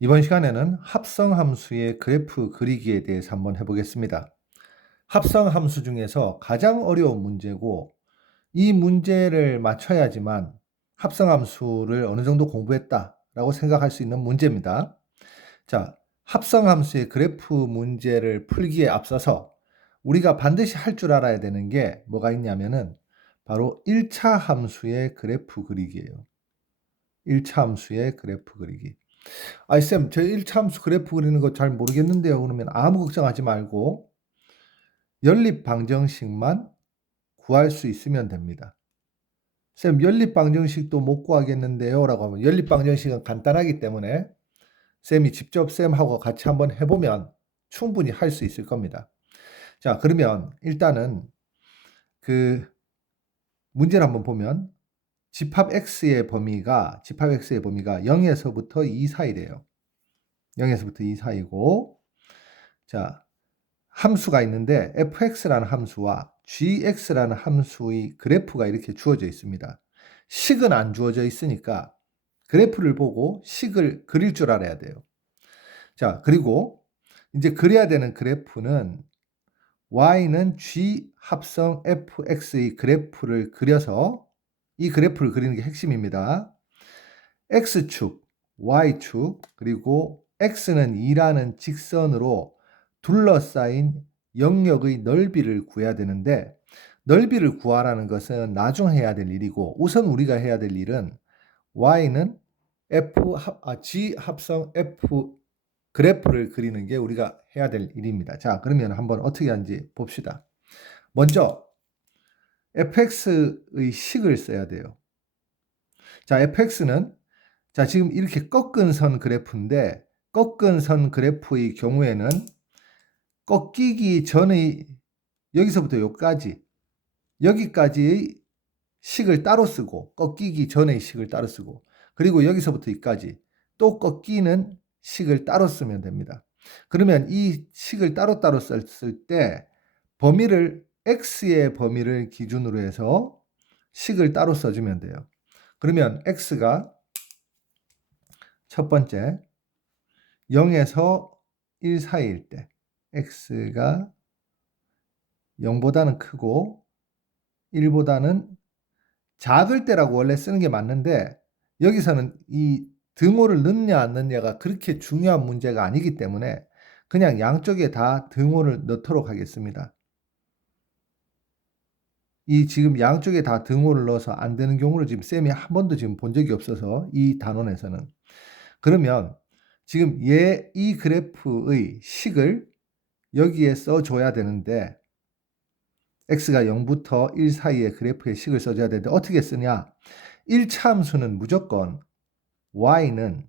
이번 시간에는 합성함수의 그래프 그리기에 대해서 한번 해보겠습니다. 합성함수 중에서 가장 어려운 문제고 이 문제를 맞춰야지만 합성함수를 어느 정도 공부했다라고 생각할 수 있는 문제입니다. 자, 합성함수의 그래프 문제를 풀기에 앞서서 우리가 반드시 할 줄 알아야 되는 게 뭐가 있냐면은 바로 1차 함수의 그래프 그리기예요. 1차 함수의 그래프 그리기. 아이 쌤, 저 1차 함수 그래프 그리는 거 잘 모르겠는데요. 그러면 아무 걱정하지 말고 연립 방정식만 구할 수 있으면 됩니다. 쌤, 연립 방정식도 못 구하겠는데요. 라고 하면 연립 방정식은 간단하기 때문에 쌤이 직접 쌤하고 같이 한번 해보면 충분히 할 수 있을 겁니다. 자, 그러면 일단은 그 문제를 한번 보면 집합 x의 범위가 0에서부터 2 사이래요. 0에서부터 2 사이고, 자, 함수가 있는데 fx라는 함수와 gx라는 함수의 그래프가 이렇게 주어져 있습니다. 식은 안 주어져 있으니까 그래프를 보고 식을 그릴 줄 알아야 돼요. 자, 그리고 이제 그려야 되는 그래프는 y는 g 합성 fx의 그래프를 그려서 이 그래프를 그리는 게 핵심입니다. x축, y축, 그리고 x는 2라는 직선으로 둘러싸인 영역의 넓이를 구해야 되는데 넓이를 구하라는 것은 나중 해야 될 일이고 우선 우리가 해야 될 일은 y는 g 합성 f 그래프를 그리는 게 우리가 해야 될 일입니다. 자, 그러면 한번 어떻게 하는지 봅시다. 먼저 fx의 식을 써야 돼요. 자, fx는 자, 지금 이렇게 꺾은 선 그래프인데 꺾은 선 그래프의 경우에는 꺾이기 전의 여기서부터 여기까지의 식을 따로 쓰고 꺾이기 전의 식을 따로 쓰고 그리고 여기서부터 여기까지 또 꺾이는 식을 따로 쓰면 됩니다. 그러면 이 식을 따로따로 썼을 때 범위를 x의 범위를 기준으로 해서 식을 따로 써주면 돼요. 그러면 x가 첫 번째 0에서 1 사이일 때 x가 0보다는 크고 1보다는 작을 때라고 원래 쓰는 게 맞는데 여기서는 이 등호를 넣냐 안 넣냐가 그렇게 중요한 문제가 아니기 때문에 그냥 양쪽에 다 등호를 넣도록 하겠습니다. 이 지금 양쪽에 다 등호를 넣어서 안 되는 경우를 지금 쌤이 한 번도 지금 본 적이 없어서 이 단원에서는 그러면 지금 이 그래프의 식을 여기에 써줘야 되는데 x가 0부터 1 사이의 그래프의 식을 써줘야 되는데 어떻게 쓰냐? 1차 함수는 무조건 y는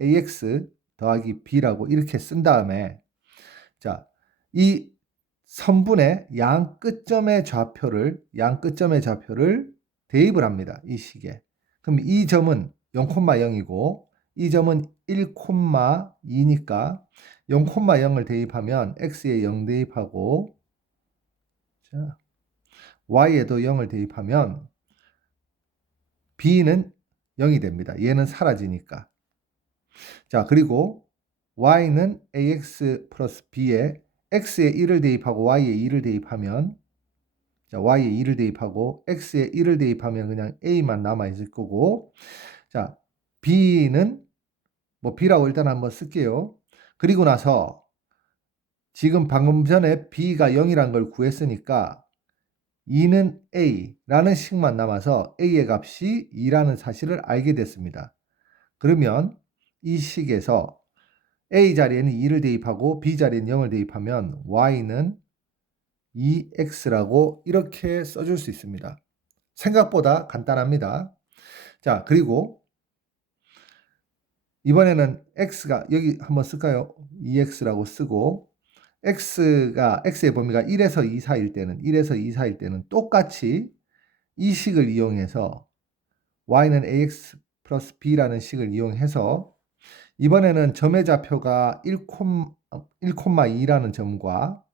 ax 더하기 b라고 이렇게 쓴 다음에 자, 이 선분의 양 끝점의 좌표를 대입을 합니다. 이 식에. 그럼 이 점은 0,0이고 이 점은 1,2니까 0,0을 대입하면 x에 0 대입하고 자, y에도 0을 대입하면 b는 0이 됩니다. 얘는 사라지니까. 자, 그리고 y는 ax 플러스 b에 x에 1을 대입하고 y에 2를 대입하면 자, y에 2를 대입하고 x에 1을 대입하면 그냥 a만 남아 있을 거고 자, b는 뭐 b라고 일단 한번 쓸게요. 그리고 나서 지금 방금 전에 b가 0이란 걸 구했으니까 2는 a라는 식만 남아서 a의 값이 2라는 사실을 알게 됐습니다. 그러면 이 식에서 a 자리에는 2를 대입하고 b 자리에는 0을 대입하면 y는 2x라고 이렇게 써줄 수 있습니다. 생각보다 간단합니다. 자, 그리고 이번에는 x가 여기 한번 쓸까요? 2x라고 쓰고 x의 범위가 1에서 2 사이일 때는 똑같이 이 식을 이용해서 y는 ax 플러스 b라는 식을 이용해서 이번에는 점의 좌표가 1,2라는 점과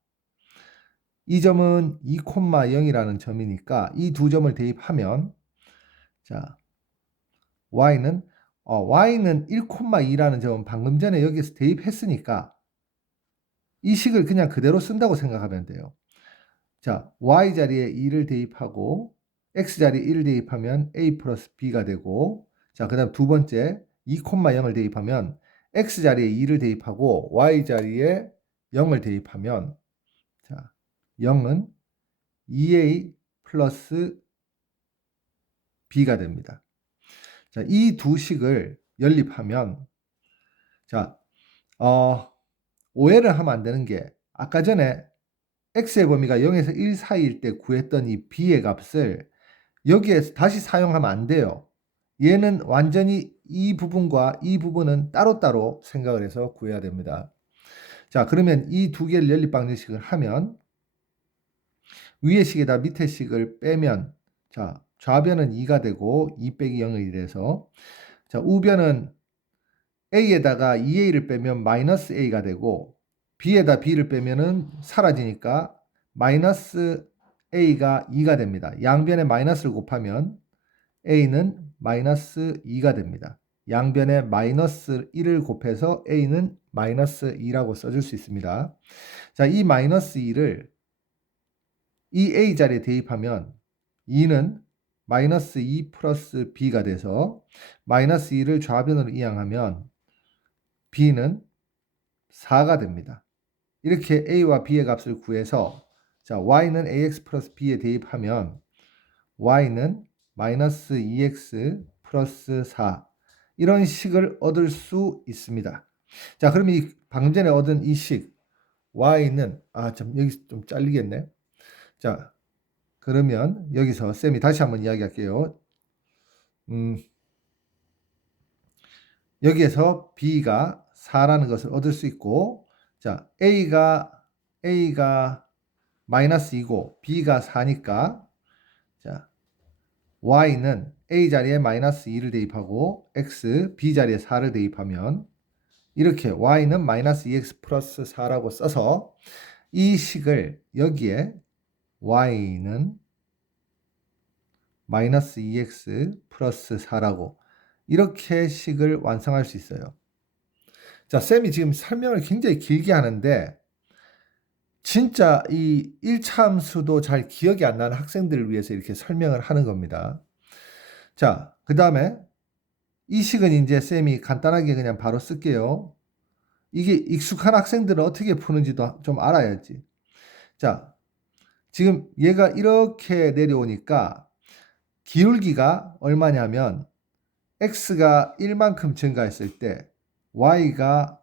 이 점은 2,0이라는 점이니까 이 두 점을 대입하면 자, y는 y는 1,2라는 점은 방금 전에 여기서 대입했으니까 이 식을 그냥 그대로 쓴다고 생각하면 돼요. 자, y 자리에 2를 대입하고 x 자리에 1을 대입하면 a 플러스 b가 되고, 자, 그 다음 두 번째 2,0을 대입하면 x 자리에 2를 대입하고 y 자리에 0을 대입하면, 자, 0은 2a 플러스 b가 됩니다. 자, 이 두 식을 연립하면, 자, 오해를 하면 안 되는 게, 아까 전에 x의 범위가 0에서 1 사이일 때 구했던 이 b의 값을 여기에 다시 사용하면 안 돼요. 얘는 완전히 이 부분과 이 부분은 따로따로 생각을 해서 구해야 됩니다. 자, 그러면 이 두 개를 연립 방정식을 하면 위의 식에다 밑의 식을 빼면, 자, 좌변은 2가 되고 2 빼기 0이 돼서, 자, 우변은 a에다가 2a를 빼면 마이너스 a가 되고 b에다 b를 빼면은 사라지니까 마이너스 a가 2가 됩니다. 양변에 마이너스를 곱하면 a는 마이너스 2가 됩니다. 양변에 마이너스 1을 곱해서 a는 마이너스 2라고 써줄 수 있습니다. 자, 이 마이너스 2를 이 a 자리에 대입하면 2는 마이너스 2 플러스 b가 돼서 마이너스 2를 좌변으로 이항하면 b는 4가 됩니다. 이렇게 a와 b의 값을 구해서, 자, y는 ax 플러스 b에 대입하면 y는 마이너스 2x 플러스 4, 이런 식을 얻을 수 있습니다. 자, 그럼 이 방금 전에 얻은 이 식 y는, 여기 좀 잘리겠네. 자, 그러면 여기서 쌤이 다시 한번 이야기할게요. 여기에서 b가 4라는 것을 얻을 수 있고, 자, a가 마이너스 2고 b가 4니까, 자, y는 a 자리에 마이너스 2를 대입하고 x, b 자리에 4를 대입하면 이렇게 y는 마이너스 2x 플러스 4라고 써서 이 식을 여기에 y는 마이너스 2x 플러스 4라고 이렇게 식을 완성할 수 있어요. 자, 쌤이 지금 설명을 굉장히 길게 하는데 진짜 이 1차 함수도 잘 기억이 안 나는 학생들을 위해서 이렇게 설명을 하는 겁니다. 자, 그 다음에 이 식은 이제 쌤이 간단하게 그냥 바로 쓸게요. 이게 익숙한 학생들은 어떻게 푸는지도 좀 알아야지. 자, 지금 얘가 이렇게 내려오니까 기울기가 얼마냐면 x가 1만큼 증가했을 때 y가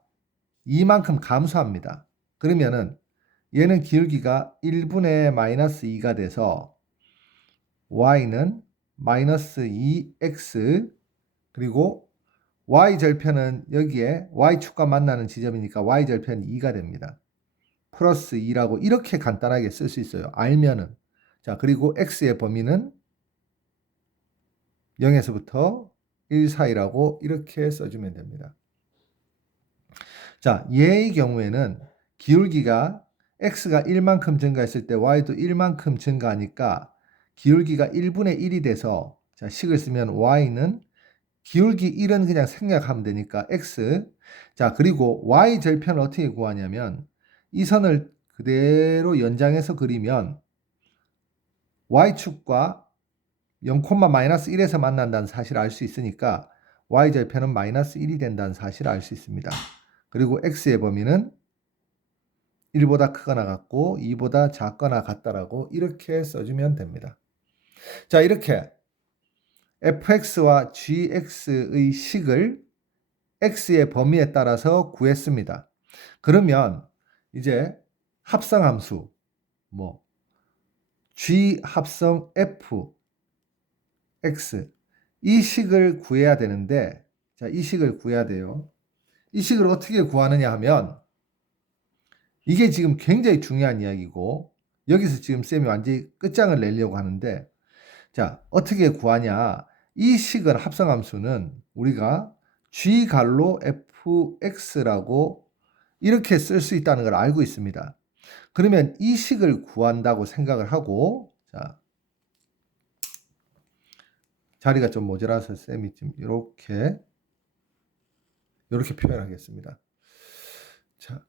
2만큼 감소합니다. 그러면은 얘는 기울기가 1분의 마이너스 2가 돼서 y는 마이너스 2x, 그리고 y절편은 여기에 y축과 만나는 지점이니까 y절편 2가 됩니다. 플러스 2라고 이렇게 간단하게 쓸 수 있어요. 알면은. 자, 그리고 x의 범위는 0에서부터 1 사이라고 이렇게 써주면 됩니다. 자, 얘의 경우에는 기울기가 x가 1만큼 증가했을 때 y도 1만큼 증가하니까 기울기가 1분의 1이 돼서, 자, 식을 쓰면 y는 기울기 1은 그냥 생략하면 되니까 x. 자, 그리고 y 절편을 어떻게 구하냐면 이 선을 그대로 연장해서 그리면 y축과 0, 마이너스 1에서 만난다는 사실을 알 수 있으니까 y절편은 마이너스 1이 된다는 사실을 알 수 있습니다. 그리고 x의 범위는 1보다 크거나 같고 2보다 작거나 같다라고 이렇게 써주면 됩니다. 자, 이렇게 fx와 gx의 식을 x의 범위에 따라서 구했습니다. 그러면 이제 합성함수 g 합성 f x, 이 식을 구해야 되는데, 자, 이 식을 구해야 돼요. 이 식을 어떻게 구하느냐 하면 이게 지금 굉장히 중요한 이야기고 여기서 지금 쌤이 완전히 끝장을 내려고 하는데, 자, 어떻게 구하냐. 이 식을 합성함수는 우리가 g갈로 fx라고 이렇게 쓸 수 있다는 걸 알고 있습니다. 그러면 이 식을 구한다고 생각을 하고, 자, 자리가 좀 모자라서 쌤이 좀 이렇게 이렇게 표현하겠습니다. 자,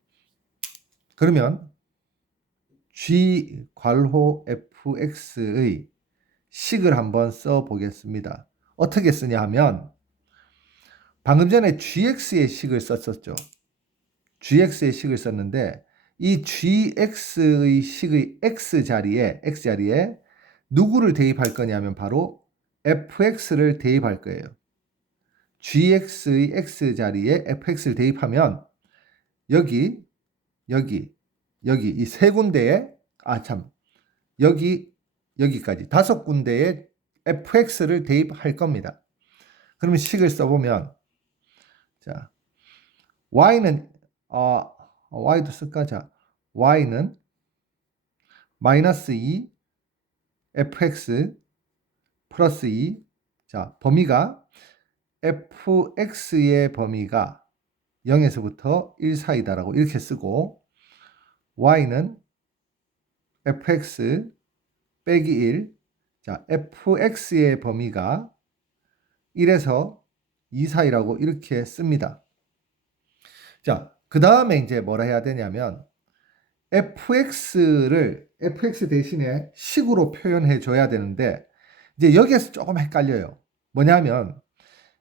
그러면 G 괄호 fx의 식을 한번 써 보겠습니다. 어떻게 쓰냐 하면 방금 전에 gx의 식을 썼었죠. gx의 식을 썼는데 이 gx의 식의 x 자리에 누구를 대입할 거냐면 바로 fx를 대입할 거예요. gx의 x 자리에 fx를 대입하면 여기 이 세 군데에 여기까지 5군데에 fx를 대입할 겁니다. 그러면 식을 써보면 자 y는 y도 쓸까? 자 y는 마이너스 2 fx 플러스 2 자 범위가 fx의 범위가 0에서부터 1 사이다라고 이렇게 쓰고 y는 fx 빼기 1 자 fx의 범위가 1에서 2 사이라고 이렇게 씁니다. 자, 그 다음에 이제 뭐라 해야 되냐면 fx 대신에 식으로 표현해 줘야 되는데 이제 여기에서 조금 헷갈려요. 뭐냐면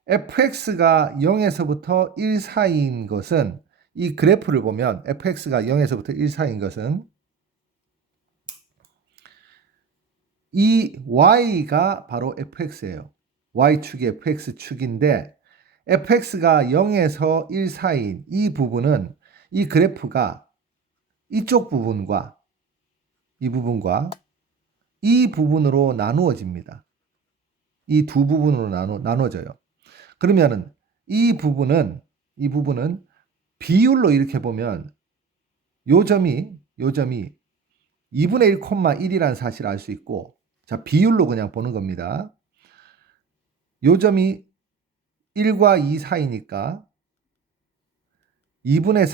fx가 0에서부터 1 사이인 것은 이 그래프를 보면 fx가 0에서부터 1 사이인 것은 이 y가 바로 fx예요. y축이 fx축인데 fx가 0에서 1 사이인 이 부분은 이 그래프가 이쪽 부분과 이 부분으로 나누어집니다. 이 두 부분으로 나눠져요. 그러면은 이 부분은 비율로 이렇게 보면 요 점이 2분의 1,1이라는 사실을 알 수 있고 자 비율로 그냥 보는 겁니다. 요 점이 1과 2 사이니까 2분의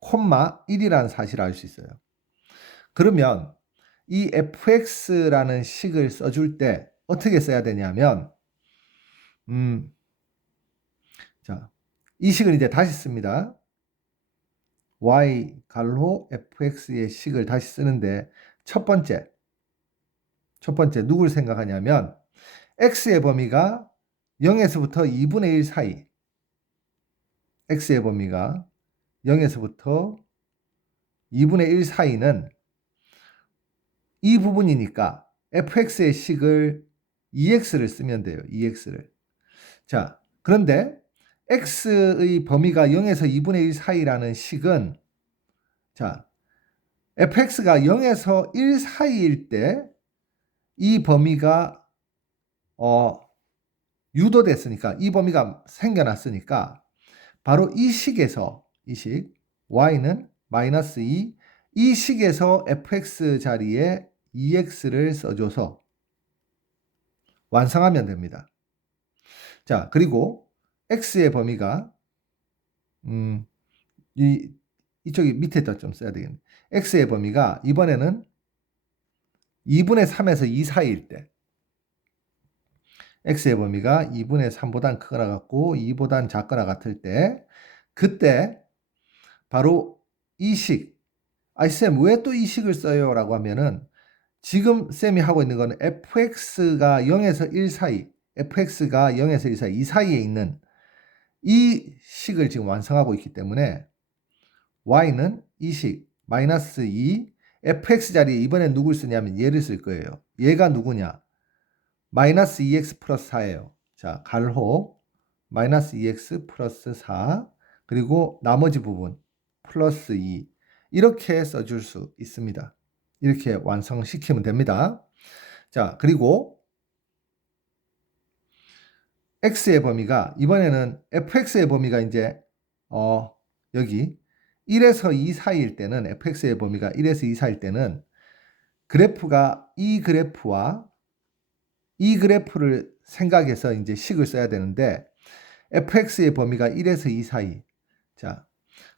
3,1이라는 사실을 알 수 있어요. 그러면 이 fx라는 식을 써줄 때 어떻게 써야 되냐면 자, 이 식을 이제 다시 씁니다. y 갈로 fx의 식을 다시 쓰는데 첫 번째 누굴 생각하냐면 x의 범위가 0에서부터 2분의 1 사이 x의 범위가 0에서부터 2분의 1 사이는 이 부분이니까 fx의 식을 2x를 쓰면 돼요. 2x를. 자, 그런데 x의 범위가 0에서 2분의 1 사이라는 식은 자, fx가 0에서 1 사이일 때 이 범위가 유도됐으니까 이 범위가 생겨났으니까 바로 이 식에서 y는 마이너스 2 이 식에서 fx 자리에 2x를 써줘서 완성하면 됩니다. 자, 그리고 x의 범위가 이쪽이 밑에다 좀 써야 되겠네. x의 범위가 이번에는 2분의 3에서 2 사이일 때 x의 범위가 2분의 3보다 크거나 같고 2보다 작거나 같을 때 그때 바로 이 식, 쌤 왜 또 이 식을 써요? 라고 하면은 지금 쌤이 하고 있는 건 fx가 0에서 1 사이 fx가 0에서 1 사이 이 사이에 있는 이 식을 지금 완성하고 있기 때문에 y는 이 식 마이너스 2 fx 자리에 이번엔 누굴 쓰냐면 얘를 쓸 거예요. 얘가 누구냐? 마이너스 2x 플러스 4예요. 자, 갈호 마이너스 2x 플러스 4 그리고 나머지 부분 플러스 2 이렇게 써줄 수 있습니다. 이렇게 완성시키면 됩니다. 자, 그리고 x의 범위가 이번에는 fx의 범위가 이제 여기 1에서 2 사이일 때는 fx의 범위가 1에서 2 사이일 때는 그래프가 이 그래프와 이 그래프를 생각해서 이제 식을 써야 되는데 fx의 범위가 1에서 2 사이. 자,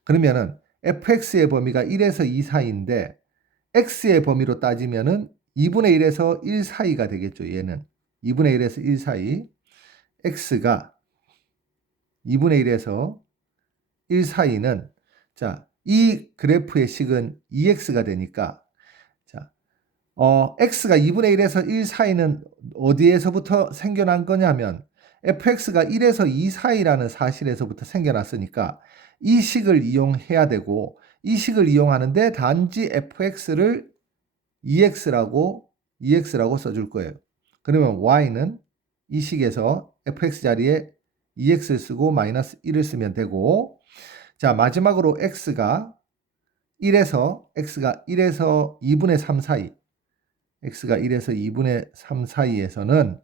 그러면은 fx의 범위가 1에서 2 사이인데 x의 범위로 따지면은 2분의 1에서 1 사이가 되겠죠. 얘는 2분의 1에서 1 사이. x가 2분의 1에서 1 사이는 자, 이 그래프의 식은 2x가 되니까 자, x가 2분의 1에서 1 사이는 어디에서부터 생겨난 거냐면 fx가 1에서 2 사이라는 사실에서부터 생겨났으니까 이 식을 이용해야 되고 이 식을 이용하는데 단지 fx를 2x라고 써줄 거예요. 그러면 y는 이 식에서 fx 자리에 2x를 쓰고 마이너스 1을 쓰면 되고 자 마지막으로 x가 1에서 2분의 3 사이 x가 1에서 2분의 3 사이에서는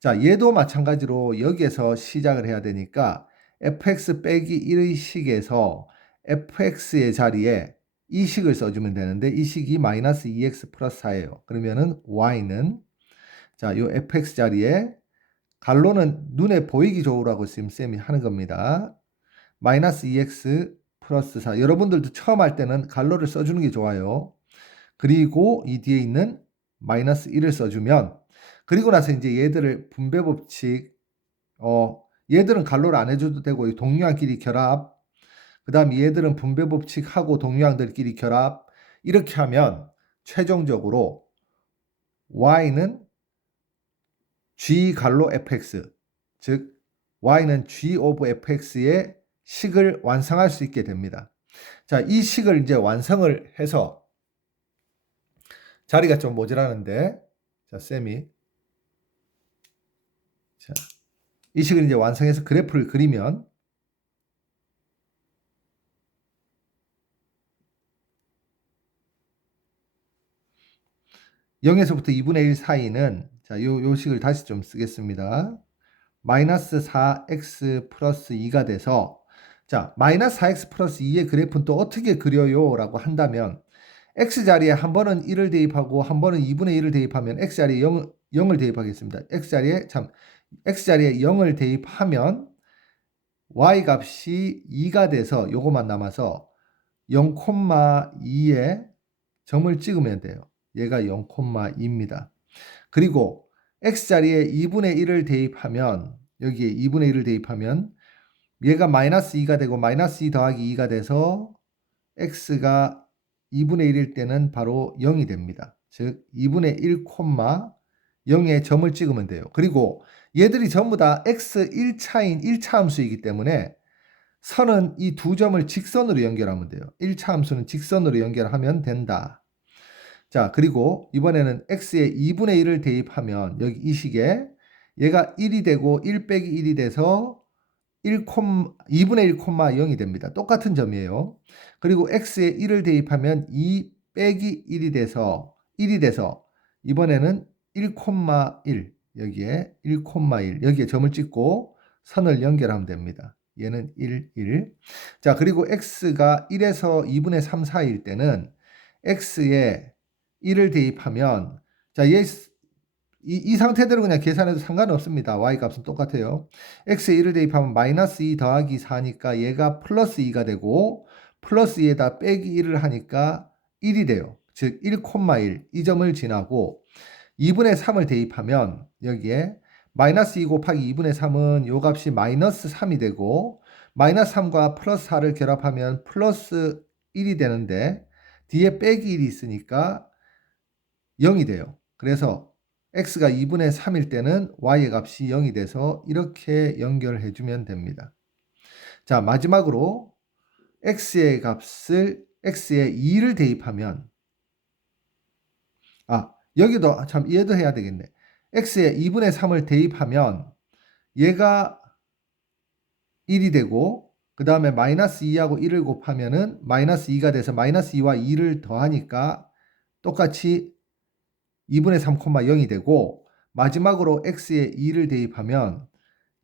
자 얘도 마찬가지로 여기에서 시작을 해야 되니까 fx 빼기 1의 식에서 fx의 자리에 이 식을 써주면 되는데 이 식이 마이너스 2x 플러스 4예요. 그러면은 y는 자 요 fx 자리에 갈로는 눈에 보이기 좋으라고 지금 쌤이 하는 겁니다. 마이너스 2x 플러스 4. 여러분들도 처음 할 때는 갈로를 써주는 게 좋아요. 그리고 이 뒤에 있는 마이너스 1을 써주면 그리고 나서 이제 얘들을 분배 법칙 얘들은 갈로를 안 해줘도 되고 동류항끼리 결합 그 다음 얘들은 분배 법칙하고 동류항들끼리 결합 이렇게 하면 최종적으로 y는 g 갈로 fx 즉 y는 g 오브 fx의 식을 완성할 수 있게 됩니다. 자, 이 식을 이제 완성을 해서 자리가 좀 모자라는데 자, 쌤이 자, 이 식을 이제 완성해서 그래프를 그리면 (0에서부터) 2분의 1 사이는 자, 요 식을 다시 좀 쓰겠습니다. 마이너스 4x 플러스 2가 돼서 자, 마이너스 4x 플러스 2의 그래프는 또 어떻게 그려요? 라고 한다면 x 자리에 한 번은 1을 대입하고 한 번은 2분의 1을 대입하면 x 자리에 0을 대입하겠습니다. x 자리에 0을 대입하면 y 값이 2가 돼서 요거만 남아서 0,2에 점을 찍으면 돼요. 얘가 0,2입니다. 그리고 x자리에 2분의 1을 대입하면 여기에 2분의 1을 대입하면 얘가 마이너스 2가 되고 마이너스 2 더하기 2가 돼서 x가 2분의 1일 때는 바로 0이 됩니다. 즉 2분의 1,0에 점을 찍으면 돼요. 그리고 얘들이 전부 다 x 1차인 1차 함수이기 때문에 선은 이 두 점을 직선으로 연결하면 돼요. 1차 함수는 직선으로 연결하면 된다. 자, 그리고 이번에는 x에 2분의 1을 대입하면 여기 이 식에 얘가 1이 되고 1 빼기 1이 돼서 2분의 1,0이 됩니다. 똑같은 점이에요. 그리고 x에 1을 대입하면 2 빼기 1이 돼서 이번에는 1,1 여기에 1,1 여기에 점을 찍고 선을 연결하면 됩니다. 얘는 1, 1. 자, 그리고 x가 1에서 2분의 3 사이일 때는 x에 1을 대입하면 자, 이 상태대로 그냥 계산해도 상관없습니다. y 값은 똑같아요. x에 1을 대입하면 마이너스 2 더하기 4니까 얘가 플러스 2가 되고 플러스 2에다 빼기 1을 하니까 1이 돼요. 즉 1,1 이 점을 지나고 2분의 3을 대입하면 여기에 마이너스 2 곱하기 2분의 3은 요 값이 마이너스 3이 되고 마이너스 3과 플러스 4를 결합하면 플러스 1이 되는데 뒤에 빼기 1이 있으니까 0이 돼요. 그래서 x가 2분의 3일 때는 y의 값이 0이 돼서 이렇게 연결해 주면 됩니다. 자, 마지막으로 x의 값을 x에 2를 대입하면 여기도 참 얘도 해야 되겠네. x에 2분의 3을 대입하면 얘가 1이 되고 그 다음에 마이너스 2하고 1을 곱하면은 마이너스 2가 돼서 마이너스 2와 2를 더하니까 똑같이 2분의 3,0이 되고 마지막으로 x에 2를 대입하면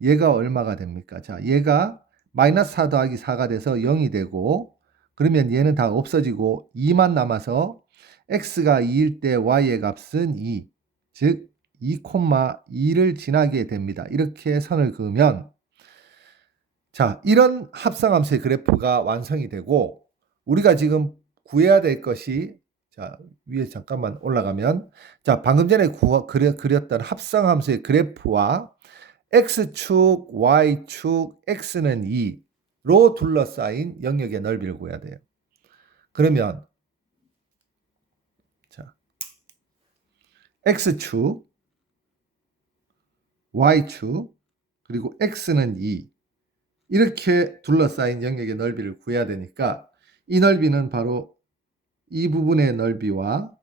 얘가 얼마가 됩니까? 자, 얘가 마이너스 4 더하기 4가 돼서 0이 되고 그러면 얘는 다 없어지고 2만 남아서 x가 2일 때 y의 값은 2, 즉 2,2를 지나게 됩니다. 이렇게 선을 그으면 자, 이런 합성함수의 그래프가 완성이 되고 우리가 지금 구해야 될 것이 자, 위에 잠깐만 올라가면 자, 방금 전에 그렸던 합성함수의 그래프와 x축, y축, x는 2로 둘러싸인 영역의 넓이를 구해야 돼요. 그러면 자, x축, y축, 그리고 x는 2 이렇게 둘러싸인 영역의 넓이를 구해야 되니까 이 넓이는 바로 이 부분의 넓이와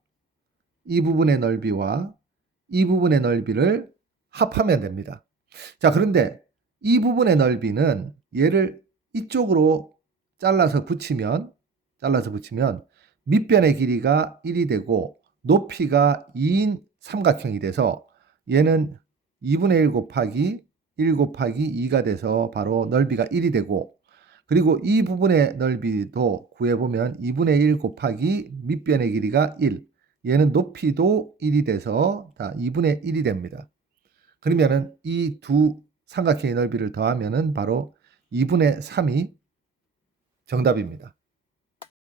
이 부분의 넓이와 이 부분의 넓이를 합하면 됩니다. 자, 그런데 이 부분의 넓이는 얘를 이쪽으로 잘라서 붙이면 밑변의 길이가 1이 되고 높이가 2인 삼각형이 돼서 얘는 2분의 1 곱하기 1 곱하기 2가 돼서 바로 넓이가 1이 되고, 그리고 이 부분의 넓이도 구해보면 2분의 1 곱하기 밑변의 길이가 1, 얘는 높이도 1이 돼서 다 2분의 1이 됩니다. 그러면은 이 두 삼각형의 넓이를 더하면은 바로 2분의 3이 정답입니다.